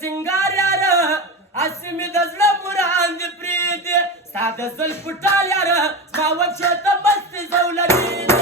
سنگار یاره اسمی د زړه مران دې پرېږدي ستا د زلفو ټال یاره زما وپښو ته مستې زولنې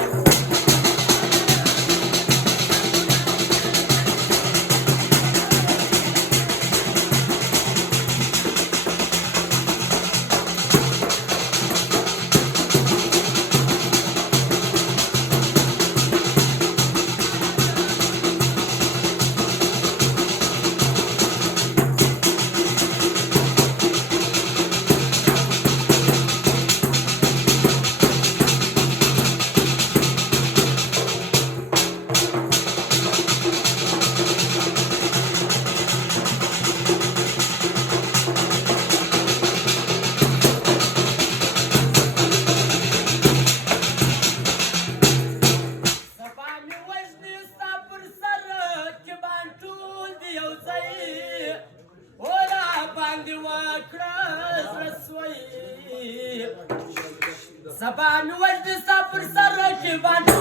سبا مې وژنې ستا پر سر کې باندې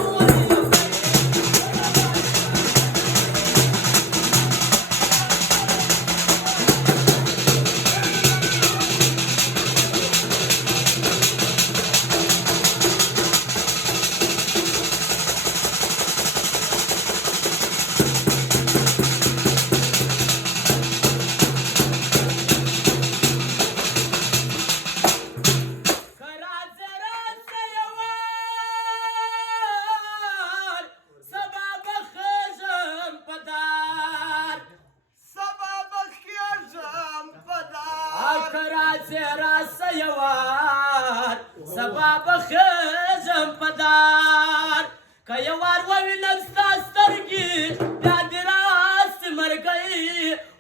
سبا بخزم پدار که یو وار ووینم ستا سترګې بیا دې راستې مرګۍ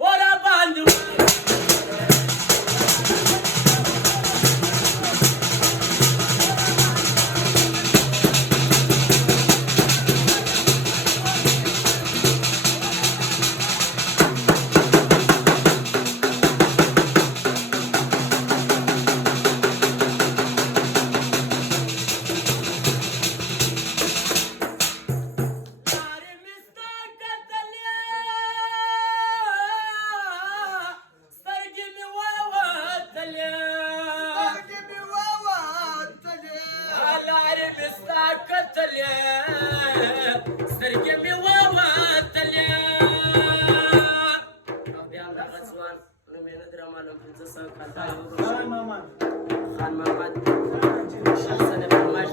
ورا باندې خان محمد شخصا فرمایش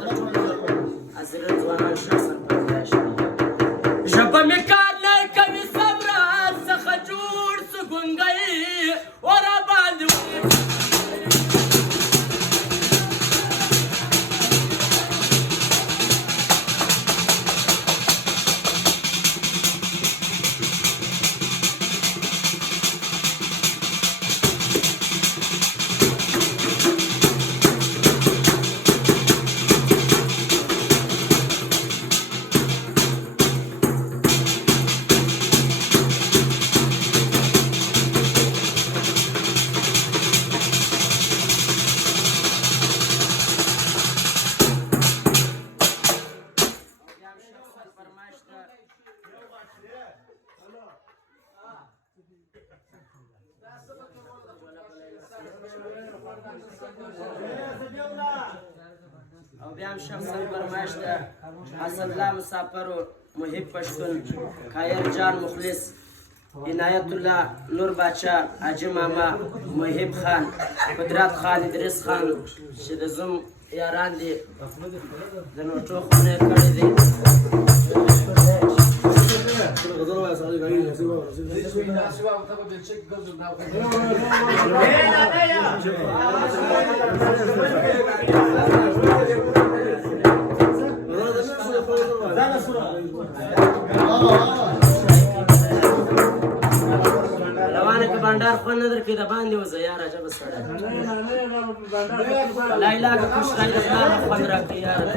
حضرت ځوانان شخصا فرمایش ژبه مې کار نه کوي صبره څخه جوړ څه ګونګی ورا باندې او بیا هم شخصا فرمایش ده اسدالله مسافر و محب پښتون خیر جان مخلص عنایت الله نور باچا حاجی ماما محب خان قدرت خان ادریس خان چې د زوم یاران دي د نوټو خونه کړی دي روانه که بانډار خوند نه درکوي د باندې وځه یار عجبه سړی لایلا که خوشحالي د پلار نه خوند راکوي یاره